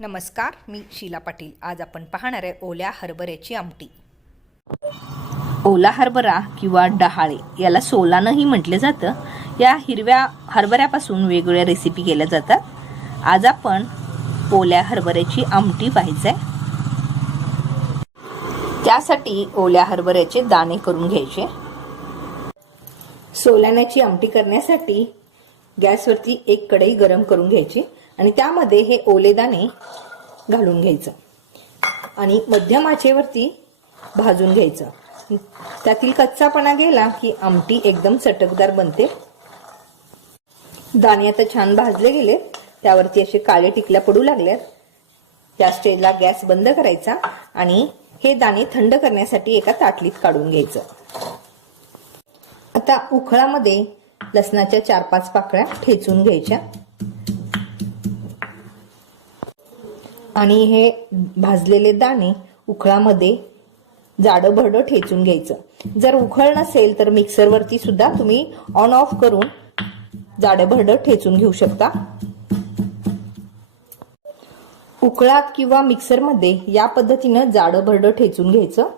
नमस्कार मी शीला पाटील. आज आपण पाहणार आहे ओल्या हरभऱ्याची आमटी. ओला हरभरा किंवा डहाळे याला सोलानंही म्हटलं जातं. या हिरव्या हरभऱ्यापासून वेगवेगळ्या रेसिपी केल्या जातात. आज आपण ओल्या हरभऱ्याची आमटी पाहायचं आहे. त्यासाठी ओल्या हरभऱ्याचे दाणे करून घ्यायचे. सोलाण्याची आमटी करण्यासाठी गॅसवरती एक कढई गरम करून घ्यायची आणि त्यामध्ये हे ओले दाणे घालून घ्यायचं. आणि मध्यम आचेवरती भाजून घ्यायचं. त्यातील कच्चापणा गेला की आमटी एकदम चटकदार बनते. दाणे आता छान भाजले गेले. त्यावरती असे काळे टिकल्या पडू लागल्यात. त्या स्टेजला गॅस बंद करायचा आणि हे दाणे थंड करण्यासाठी एका ताटलीत काढून घ्यायचं. आता उखळामध्ये लसणाच्या चार पाच पाकळ्या ठेचून घ्यायच्या. आणि हे भाजलेले दाणे उखळामध्ये जाडं भरडं ठेचून घ्यायचं. जर उखळ नसेल तर मिक्सरवरती सुद्धा तुम्ही ऑन ऑफ करून जाडं भरडं ठेचून घेऊ शकता. उकळात किंवा मिक्सरमध्ये या पद्धतीनं जाडं भरडं ठेचून घ्यायचं.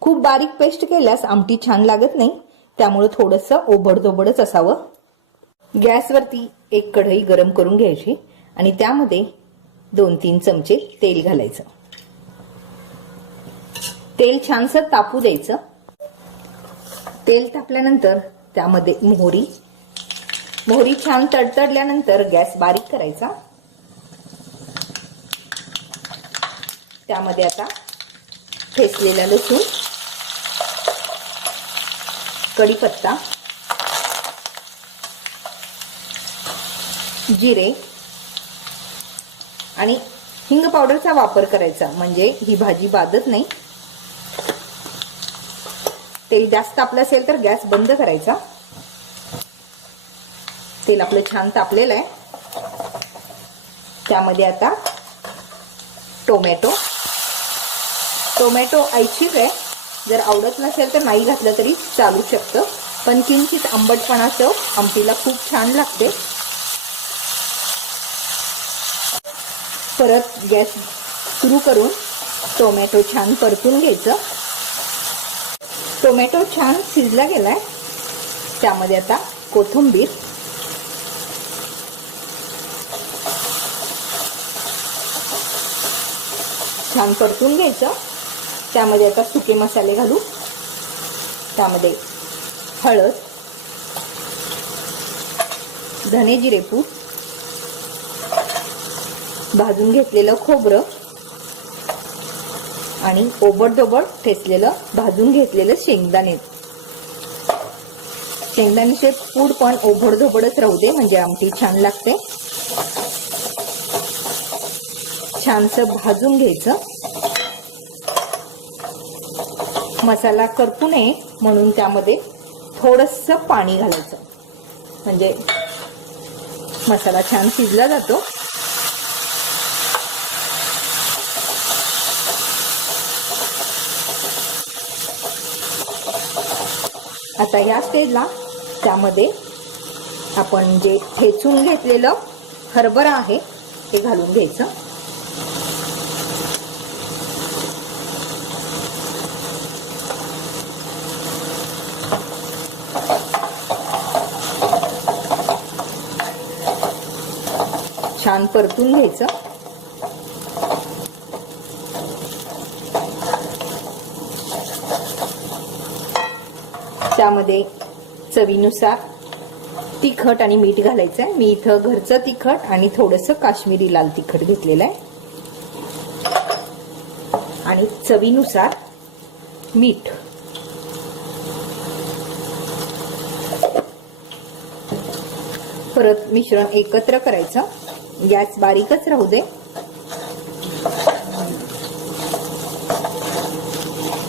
खूप बारीक पेस्ट केल्यास आमटी छान लागत नाही. त्यामुळे थोडंसं ओबडधोबडच असावं. गॅसवरती एक कढई गरम करून घ्यायची आणि त्यामध्ये दोन तीन चमचे तेल घालायचं. तेल छानसं तापू द्यायचं. तेल तापल्यानंतर त्यामध्ये मोहरी. मोहरी छान तडतडल्यानंतर गॅस बारीक करायचा. त्यामध्ये आता ठेचलेला लसूण. कढीपत्ता जिरे आणि हिंग पावडरचा वापर करायचा. म्हणजे ही भाजी बाधत नाही. तेल जास्त आपलं असेल तर गॅस बंद करायचा. तेल आपलं छान तापलेलं आहे. त्यामध्ये आता टोमॅटो. टोमॅटो ऐच्छिक आहे. जर आवडत नसेल तर नाही घातलं तरी चालू शकतं. पण किंचित आंबटपणाचं आमटीला खूप छान लागते. परत गॅस सुरू करून टोमॅटो छान परतून घ्यायचं. टोमॅटो छान शिजला गेलाय. त्यामध्ये आता कोथिंबीर छान परतून घ्यायचं. त्यामध्ये आता सुके मसाले घालू. त्यामध्ये हळद धने जिरेपूड भाजून घेतलेलं खोबरं आणि ओबडधोबड ठेचलेलं भाजून घेतलेलं शेंगदाणे. शेंगदाण्याचे पूड पण ओबडधोबडच राहू दे म्हणजे आमटी छान लागते. छानसं भाजून घ्यायचं. मसाला करपू नये म्हणून त्यामध्ये थोडंसं पाणी घालायचं. म्हणजे मसाला छान शिजला जातो. आता या स्टेजला त्यामध्ये आपण जे ठेचून घेतलेलं हरभरा आहे ते घालून घ्यायचं. छान परतून घ्यायचं. त्यामध्ये चवीनुसार तिखट आणि मीठ घालायचं आहे मी इथं घरचं तिखट आणि थोडंसं काश्मीरी लाल तिखट घेतलेलं आहे. आणि चवीनुसार मीठ. परत मिश्रण एकत्र करायचं. गॅस बारीकच राहू दे.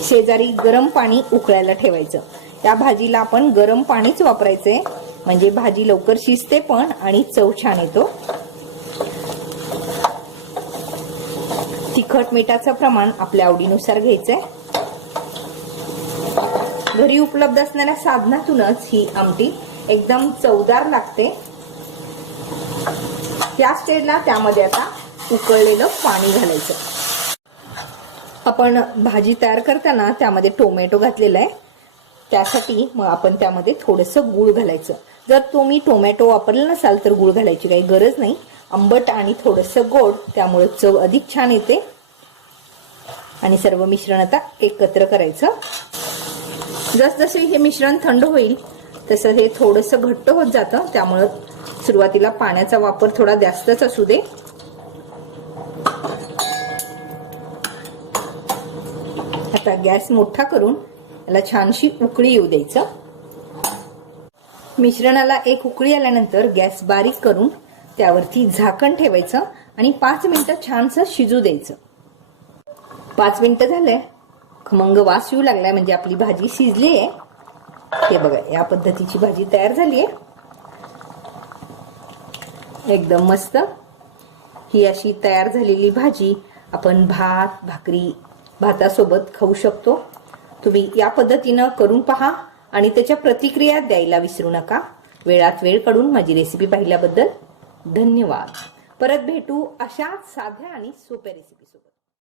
शेजारी गरम पाणी उकळायला ठेवायचं. त्या भाजीला आपण गरम पाणीच वापरायचंय. म्हणजे भाजी लवकर शिजते पण आणि चव छान येतो. तिखट मिठाचं प्रमाण आपल्या आवडीनुसार घ्यायचंय. घरी उपलब्ध असणाऱ्या साधनातूनच ही आमटी एकदम चवदार लागते. त्या स्टेजला त्यामध्ये आता उकळलेलं पाणी घालायचं. आपण भाजी तयार करताना त्यामध्ये टोमॅटो घातलेला आहे. त्यासाठी मग आपण त्यामध्ये थोडंसं गूळ घालायचं. जर तुम्ही टोमॅटो वापरला नसाल तर गूळ घालायची काही गरज नाही. आंबट आणि थोडंसं गोड त्यामुळे चव अधिक छान येते. आणि सर्व मिश्रण आता एकत्र करायचं. जसजसे हे मिश्रण थंड होईल तसं हे थोडंसं घट्ट होत जातं. त्यामुळं सुरुवातीला पाण्याचा वापर थोडा जास्तच असू दे. आता गॅस मोठा करून याला छानशी उकळी येऊ द्यायचं. मिश्रणाला एक उकळी आल्यानंतर गॅस बारीक करून त्यावरती झाकण ठेवायचं आणि पाच मिनिटं छानसं शिजू द्यायचं. पाच मिनिटं झालंय. खमंग वास येऊ लागलाय म्हणजे आपली भाजी शिजली आहे हे बघा या पद्धतीची भाजी तयार झाली आहे एकदम मस्त. ही अशी तयार झालेली भाजी आपण भात भाकरी भातासोबत खाऊ शकतो. तुम्ही या पद्धतीनं करून पहा आणि त्याच्या प्रतिक्रिया द्यायला विसरू नका. वेळात वेळ काढून माझी रेसिपी पाहिल्याबद्दल धन्यवाद. परत भेटू अशाच साध्या आणि सोप्या रेसिपीसोबत